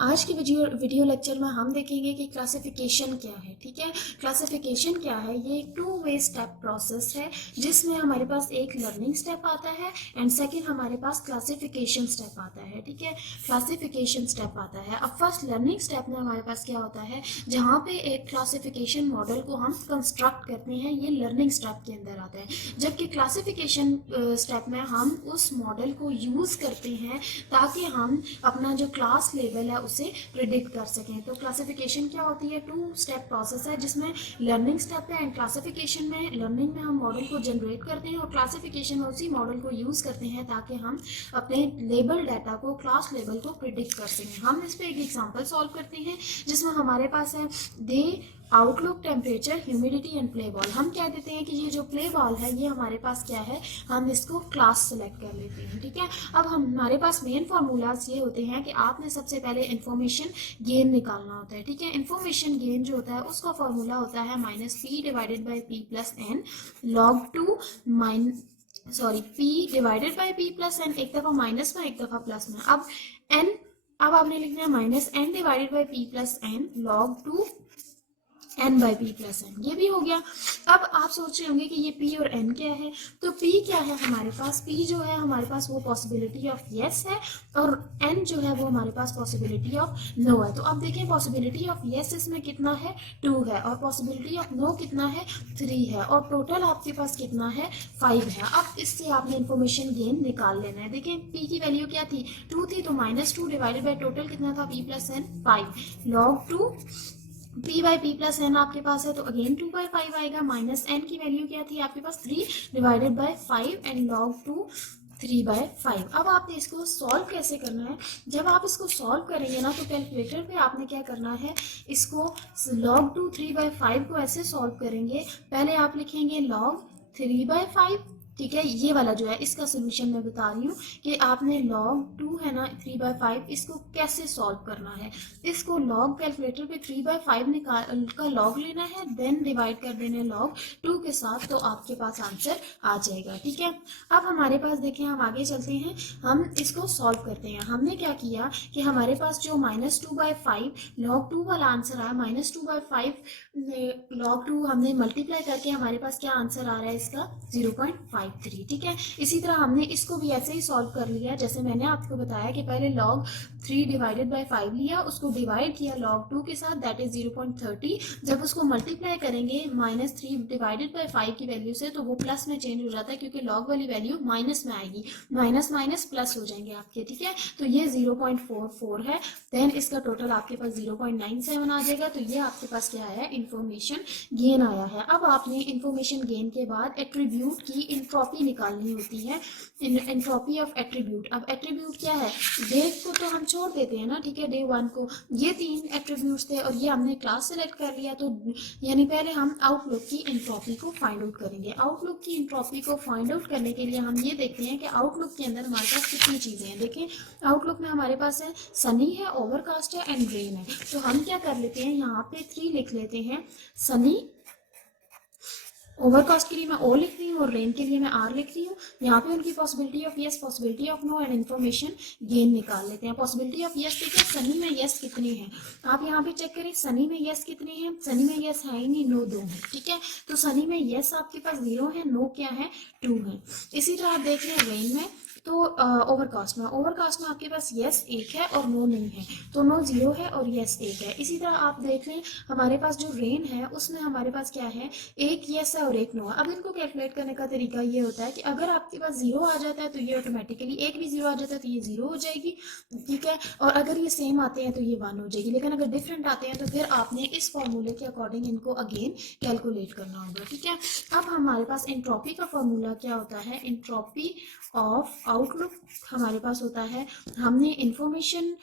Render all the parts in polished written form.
आज के video lecture में हम देखेंगे कि क्लासिफिकेशन क्या है। ठीक है, क्लासिफिकेशन क्या है? ये एक 2 वे स्टेप प्रोसेस है जिसमें हमारे पास एक लर्निंग स्टेप आता है एंड सेकंड हमारे पास क्लासिफिकेशन स्टेप आता है। ठीक है, क्लासिफिकेशन स्टेप आता है। अब फर्स्ट लर्निंग स्टेप में हमारे पास क्या होता है, जहाँ पे एक क्लासिफिकेशन मॉडल को हम कंस्ट्रक्ट करते हैं, ये लर्निंग स्टेप के अंदर आता है। जबकि क्लासिफिकेशन स्टेप में हम उस मॉडल को यूज करते हैं ताकि हम अपना जो क्लास लेवल है उसे प्रिडिक्ट कर सकें। तो क्लासिफिकेशन क्या होती है? 2 स्टेप प्रोसेस है जिसमें लर्निंग स्टेप है एंड क्लासिफिकेशन में लर्निंग में हम मॉडल को जनरेट करते हैं और क्लासिफिकेशन में उसी मॉडल को यूज करते हैं ताकि हम अपने लेबल डाटा को, क्लास लेवल को प्रिडिक्ट कर सकें। हम इस पर एक एग्जाम्पल सॉल्व करते हैं जिसमें हमारे पास है the outlook, temperature, humidity and play ball. हम क्या देते हैं कि ये जो प्ले बॉल है ये हमारे पास क्या है, हम इसको क्लास सेलेक्ट कर लेते हैं। ठीक है, अब हमारे पास मेन फार्मूलाज ये होते हैं कि आपने सबसे पहले इन्फॉर्मेशन गेन निकालना होता है। ठीक है, इन्फॉर्मेशन गेन जो होता है उसका फॉर्मूला होता है -p divided by p plus n log 2 p divided by p plus n, एक दफा माइनस में एक दफा प्लस में। अब आपने लिखना है -n divided by p plus n log 2 n by P plus N. ये भी हो गया। अब आप सोच रहे होंगे कि ये p और n क्या है, तो p क्या है हमारे पास? p जो है हमारे पास वो पॉसिबिलिटी ऑफ यस है और n जो है वो हमारे पास पॉसिबिलिटी ऑफ नो है। तो अब देखें, पॉसिबिलिटी ऑफ यस इसमें कितना है, 2 है, और पॉसिबिलिटी ऑफ नो कितना है, 3 है, और टोटल आपके पास कितना है, 5 है। अब इससे आपने इन्फॉर्मेशन गेन निकाल लेना है। देखें, p की वैल्यू क्या थी, 2 थी, तो -2 डिवाइडेड बाई टोटल कितना था, p plus N 5 log 2 p by P plus N आपके पास है तो अगेन 2/5 आएगा। माइनस एन की वैल्यू क्या थी आपके पास, 3 डिवाइडेड बाई 5 एंड लॉग 2 3/5। अब आपने इसको सॉल्व कैसे करना है? जब आप इसको सॉल्व करेंगे ना तो कैलकुलेटर पे आपने क्या करना है, इसको log 2 3/5 को ऐसे सॉल्व करेंगे। पहले आप लिखेंगे log 3/5। ठीक है, ये वाला जो है इसका सोल्यूशन मैं बता रही हूँ कि आपने log 2 है ना 3/5, इसको कैसे सॉल्व करना है। इसको log कैलकुलेटर पे 3/5 निकाल का log लेना है, देन डिवाइड कर देना log 2 के साथ, तो आपके पास आंसर आ जाएगा। ठीक है, अब हमारे पास देखें, हम आगे चलते हैं, हम इसको सॉल्व करते हैं। हमने क्या किया कि हमारे पास जो -2/5 log 2 वाला आंसर आया, -2/5 log 2 हमने मल्टीप्लाई करके हमारे पास क्या आंसर आ रहा है इसका, 0.53। ठीक है, इसी तरह हमने इसको भी ऐसे ही सॉल्व कर लिया जैसे मैंने आपको बताया कि पहले log 3 डिवाइडेड बाई 5 लिया, उसको डिवाइड किया log 2 के साथ, दैट इज 0.30। जब उसको मल्टीप्लाई करेंगे -3 डिवाइडेड बाई 5 की वैल्यू से तो वो प्लस में चेंज हो जाता है क्योंकि log वाली वैल्यू माइनस में आएगी, माइनस माइनस प्लस हो जाएंगे आपके। ठीक है, तो ये 0.44 है, देन इसका टोटल आपके पास 0.97 आ जाएगा। तो ये आपके पास क्या है, इंफॉर्मेशन गेन आया है। अब आपने इंफॉर्मेशन गेन के बाद एट्रीब्यूट की एंट्रोपी निकालनी होती है, एंट्रोपी ऑफ एट्रीब्यूट। अब एट्रीब्यूट क्या है, डे को तो हम छोड़ देते हैं ना, ठीक है, डे 1 को। ये 3 एट्रीब्यूट्स थे और ये हमने क्लास सेलेक्ट कर लिया, तो यानी पहले हम आउटलुक की एंट्रोपी को फाइंड आउट करेंगे। आउटलुक की एंट्रोपी को फाइंड आउट करने के लिए हम ये देखते हैं कि आउटलुक के अंदर हमारे पास कितनी चीजें हैं। देखें, आउटलुक में हमारे पास है सनी है, ओवरकास्ट है एंड रेन है। तो हम क्या कर लेते हैं, यहाँ पे 3 लिख लेते हैं। सनी, ओवरकास्ट के लिए मैं ओ लिख रही हूँ और रेन के लिए मैं आर लिख रही हूँ। यहाँ पे उनकी possibility of yes, possibility of no and information gain निकाल लेते हैं। पॉसिबिलिटी ऑफ यस देखिए, सनी में यस कितनी है, आप यहाँ पे चेक करें, सनी में यस कितनी है, सनी में यस है ही नहीं, नो 2 है। ठीक है, तो सनी में यस आपके पास 0 है, नो क्या है, 2 है। इसी तरह आप देख रहे हैं रेन में, तो ओवरकास्ट में आपके पास यस 1 है और नो नहीं है, तो नो 0 है और यस 1 है। इसी तरह आप देख लें हमारे पास जो रेन है उसमें हमारे पास क्या है, 1 यस है और 1 नो है। अब इनको कैलकुलेट करने का तरीका ये होता है कि अगर आपके पास 0 आ जाता है तो ये ऑटोमेटिकली, 1 भी 0 आ जाता है तो ये 0 हो जाएगी। ठीक है, और अगर ये सेम आते हैं तो ये 1 हो जाएगी, लेकिन अगर डिफरेंट आते हैं तो फिर आपने इस फॉर्मूले के अकॉर्डिंग इनको अगेन कैलकुलेट करना होगा। ठीक है, अब हमारे पास एंट्रोपी का फॉर्मूला क्या होता है, एंट्रोपी ऑफ आउटलुक हमारे पास होता है, हमने इंफॉर्मेशन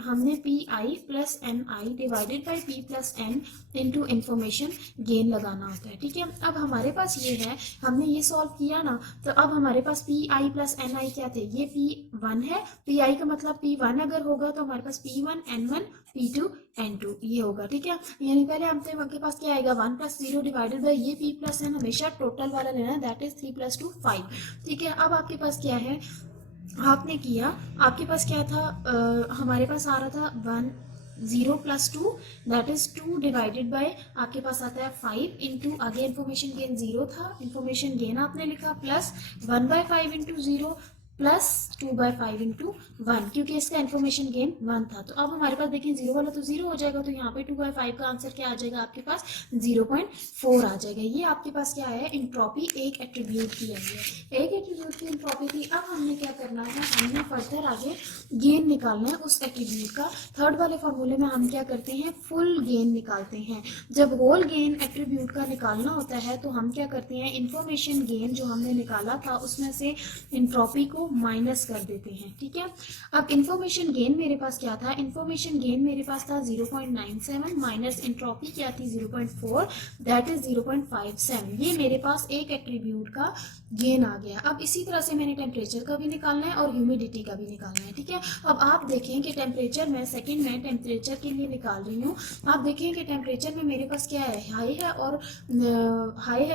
हमने P I plus N I divided by P plus N into information gain लगाना होता है। ठीक है, अब हमारे पास ये है, हमने ये सॉल्व किया ना, तो अब हमारे पास पी आई प्लस एन आई क्या थे, ये P1 है, पी आई का मतलब P1 अगर होगा तो हमारे पास P1 N1 P2 N2 ये होगा। ठीक है, यानी पहले आपके पास क्या आएगा, 1 + 0 डिवाइडेड बाई ये P प्लस एन, हमेशा टोटल वाला लेना है, दैट इज 3 + 2 5। ठीक है, अब आपके पास क्या है, आपने किया, आपके पास क्या था, हमारे पास आ रहा था 1 0 plus 2 that is 2 divided by, आपके पास आता है 5 इंटू, आगे इन्फॉर्मेशन गेन 0 था, इन्फॉर्मेशन गेन आपने लिखा प्लस 1/5 इंटू 0 प्लस 2/5 इंटू 1, क्योंकि इसका इन्फॉर्मेशन गेन 1 था। तो अब हमारे पास देखिए 0 वाला तो 0 हो जाएगा, तो यहाँ पे 2/5 का आंसर क्या आ जाएगा आपके पास, 0.4 आ जाएगा। ये आपके पास क्या है, इंट्रॉपी एक एट्रीब्यूट की आई है, एक एट्रीब्यूट की इंट्रॉपी थी। अब हमने क्या करना है, हमने फर्दर आगे गेन निकालना है उस एट्रीब्यूट का। थर्ड वाले फॉर्मूले में हम क्या करते हैं, फुल गेन निकालते हैं। जब होल गेन एट्रीब्यूट का निकालना होता है तो हम क्या करते हैं, इंफॉर्मेशन गेन जो हमने निकाला था उसमें से इंट्रॉपी को माइनस कर देते हैं, ठीक है। अब इंफॉर्मेशन गेन मेरे पास क्या था, इंफॉर्मेशन गेन मेरे पास था 0.97 माइनस इंट्रॉपी क्या थी 0.4 दैट इज 0.57। ये मेरे पास एक एट्रीब्यूट का गेन आ गया। अब इसी तरह से मैंने टेम्परेचर का भी निकालना है और ह्यूमिडिटी का भी निकालना है, ठीक है। अब आप देखें कि टेम्परेचर में सेकंड में टेम्परेचर के लिए निकाल रही हूँ। आप देखें कि टेम्परेचर में मेरे पास क्या है, हाई है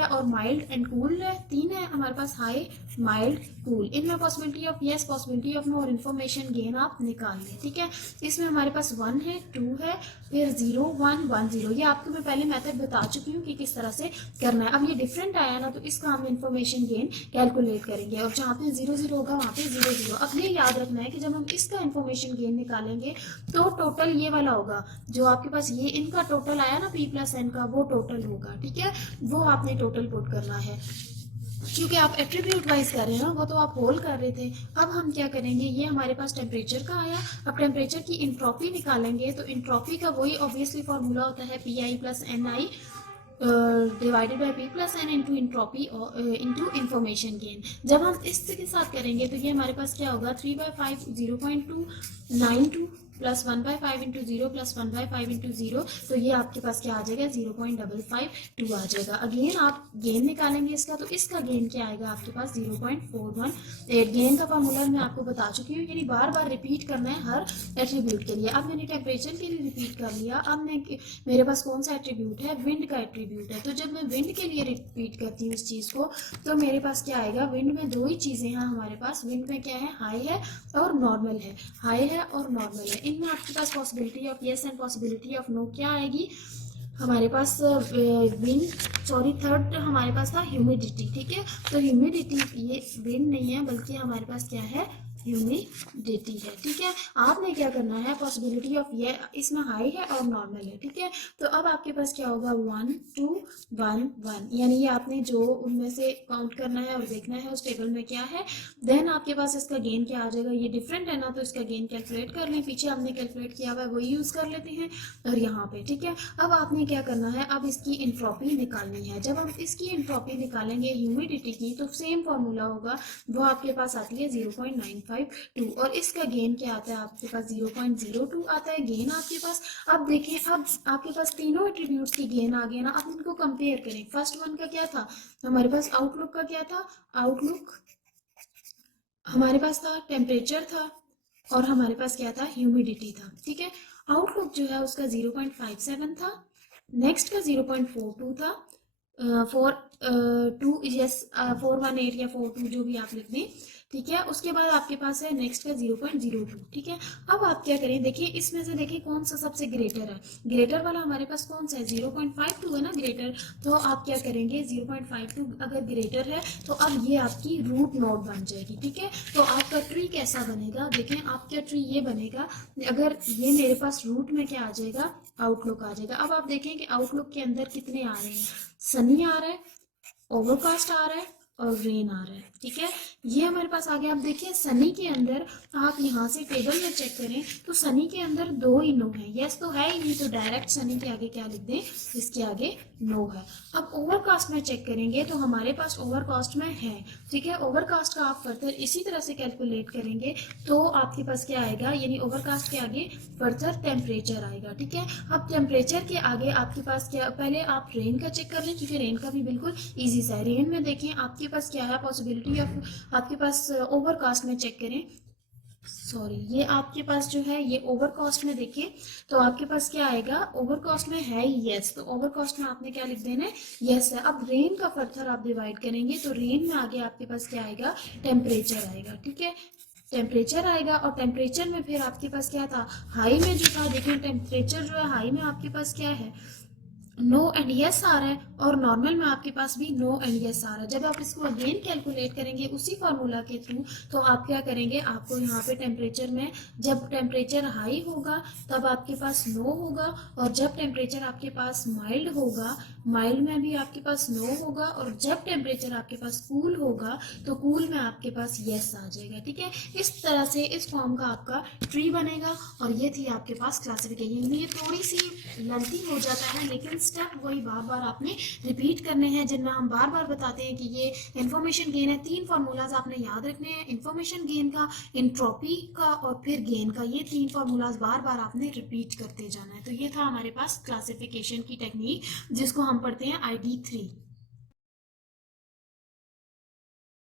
और माइल्ड एंड कूल है, तीन है हमारे पास, हाई माइल्ड कूल। इनमें possibility of yes, possibility of no और इन्फॉर्मेशन गेन आप निकाल लें, ठीक है। इसमें हमारे पास 1 है, 2 है, फिर 0 1 1 0। ये आपको मैं पहले मेथड बता चुकी हूँ कि किस तरह से करना है। अब ये डिफरेंट आया ना, तो इसका हम इन्फॉर्मेशन गेन कैलकुलेट करेंगे, और जहाँ पे 0 0 होगा वहाँ पे 0 0। अब ये याद रखना है कि जब हम इसका इन्फॉर्मेशन गेन निकालेंगे तो टोटल ये वाला होगा, जो आपके पास ये इनका टोटल आया ना p प्लस एन का, वो टोटल होगा, ठीक है। वो आपने टोटल पुट करना है, क्योंकि आप एट्रीब्यूट वाइज कर रहे हैं ना, वो तो आप होल कर रहे थे। अब हम क्या करेंगे, ये हमारे पास टेम्परेचर का आया, अब टेम्परेचर की इंट्रॉपी निकालेंगे। तो इंट्रॉपी का वही ऑब्वियसली फॉर्मूला होता है P I plus N I divided by P plus N into entropy into information gain. जब हम इसके साथ करेंगे तो ये हमारे पास क्या होगा, 3/5 0.292 प्लस 1/5 इंटू 0 प्लस 1/5 इंटू 0, तो ये आपके पास क्या आ जाएगा, 0.552 आ जाएगा। अगेन आप गेन निकालेंगे इसका, तो इसका गेन क्या आएगा आपके पास 0.418। गेन का फॉर्मूला मैं आपको बता चुकी हूँ, यानी बार बार रिपीट करना है हर एट्रीब्यूट के लिए। अब मैंने टेम्परेचर के लिए रिपीट कर लिया। अब मेरे पास कौन सा एट्रीब्यूट है, विंड का एट्रीब्यूट है। तो जब मैं विंड के लिए रिपीट करती हूँ इस चीज़ को, तो मेरे पास क्या आएगा, विंड में दो ही चीज़ें हैं हमारे पास। विंड में क्या है, हाई है और नॉर्मल है, हाई है और नॉर्मल है। इनमें आपके पास possibility of yes and possibility of no क्या आएगी हमारे पास, विंड, सॉरी थर्ड हमारे पास था ह्यूमिडिटी, ठीक है। तो ह्यूमिडिटी, ये विंड नहीं है बल्कि हमारे पास क्या है, ह्यूमिडिटी है, ठीक है। आपने क्या करना है, पॉसिबिलिटी ऑफ ये इसमें हाई है और नॉर्मल है, ठीक है। तो अब आपके पास क्या होगा, 1 2 1 1, यानी ये आपने जो उनमें से काउंट करना है और देखना है उस टेबल में क्या है। देन आपके पास इसका गेन क्या आ जाएगा, ये डिफरेंट है ना, तो इसका गेन कैलकुलेट कर लें, पीछे हमने कैलकुलेट किया हुआ है वही यूज कर लेते हैं, और यहाँ पे, ठीक है। अब आपने क्या करना है, अब इसकी इंट्रॉपी निकालनी है। जब हम इसकी इंट्रॉपी निकालेंगे ह्यूमिडिटी की, तो सेम फॉर्मूला होगा, वो आपके पास आती है 0.952, और इसका गेन क्या आता है आपके पास, 0.02 आता है गेन आपके पास। अब देखें, अब आपके पास तीनों एट्रीब्यूट्स की गेन आ गए ना। अब इनको कंपेयर करें। फर्स्ट वन का क्या था हमारे पास, आउटलुक का क्या था, आउटलुक हमारे पास था, टेम्परेचर था, और हमारे पास क्या था, ह्यूमिडिटी था, ठीक है। आउटलुक जो है उसका 0.57 था, नेक्स्ट का 0.42 था, 4 2 यस 418 या 42 जो भी आप लिख दें, ठीक है। उसके बाद आपके पास है नेक्स्ट का 0.02, ठीक है। अब आप क्या करें, देखिए इसमें से देखिए कौन सा सबसे ग्रेटर है, ग्रेटर वाला हमारे पास कौन सा है, 0.52 है ना ग्रेटर। तो आप क्या करेंगे, 0.52 अगर ग्रेटर है तो अब ये आपकी रूट नोड बन जाएगी, ठीक है। तो आपका ट्री कैसा बनेगा, देखें आपका ट्री ये बनेगा, अगर ये मेरे पास रूट में क्या आ जाएगा, आउटलुक आ जाएगा। अब आप देखें कि आउटलुक के अंदर कितने आ रहे हैं, सनी आ रहा है, ओवरकास्ट आ रहा है और रेन आ रहा है, ठीक है। ये हमारे पास आ गया। अब देखिए सनी के अंदर आप यहाँ से टेबल में चेक करें तो सनी के अंदर दो ही नो है, यस तो है ही नहीं, तो डायरेक्ट सनी के आगे क्या लिख दें, इसके आगे नो है। अब ओवरकास्ट में चेक करेंगे तो हमारे पास ओवरकास्ट में है, ठीक है। ओवरकास्ट का आप फर्दर इसी तरह से कैलकुलेट करेंगे तो आपके पास क्या आएगा, यानी ओवरकास्ट के आगे फर्दर टेम्परेचर आएगा, ठीक है। अब टेम्परेचर के आगे आपके पास क्या, पहले आप रेन का चेक कर लें, क्योंकि रेन का भी बिल्कुल ईजी सा है। रेन में देखिए आपके पास क्या है, पॉसिबिलिटी ऑफ आपके पास ओवरकास्ट में चेक करें, सॉरी ये आपके पास जो है ये ओवरकास्ट में देखिए, तो आपके पास क्या आएगा, ओवरकास्ट में है यस, तो ओवरकास्ट में आपने क्या लिख देना है, यस है। अब रेन का फर्दर आप डिवाइड करेंगे तो रेन में आगे आपके पास क्या आएगा, टेम्परेचर आएगा, ठीक है। टेम्परेचर आएगा, और टेम्परेचर में फिर आपके पास क्या था, हाई में जो था, देखिए टेम्परेचर जो है हाई में आपके पास क्या है, नो एंड यस आ रहा है, और नॉर्मल में आपके पास भी नो एंड यस आ रहा है। जब आप इसको अगेन कैलकुलेट करेंगे उसी फार्मूला के थ्रू, तो आप क्या करेंगे, आपको यहाँ पे टेम्परेचर में जब टेम्परेचर हाई होगा तब आपके पास नो होगा, और जब टेम्परेचर आपके पास माइल्ड होगा, माइल्ड में भी आपके पास नो होगा, और जब टेम्परेचर आपके पास कूल होगा तो कूल में आपके पास यस आ जाएगा। ठीक है, इस तरह से इस फॉर्म का आपका ट्री बनेगा, और ये थी आपके पास क्लासिफिकेशन। ये थोड़ी सी लेंथी हो जाता है, लेकिन स्टेप वही बार बार आपने रिपीट करने हैं, जिनमें हम बार बार बताते हैं कि ये इंफॉर्मेशन गेन है। 3 फार्मूलाज आपने याद रखने हैं, इंफॉर्मेशन गेन का, इंट्रोपी का, और फिर गेन का। ये 3 फार्मूलाज बार बार आपने रिपीट करते जाना है। तो ये था हमारे पास क्लासिफिकेशन की टेक्निक, जिसको हम पढ़ते हैं ID3।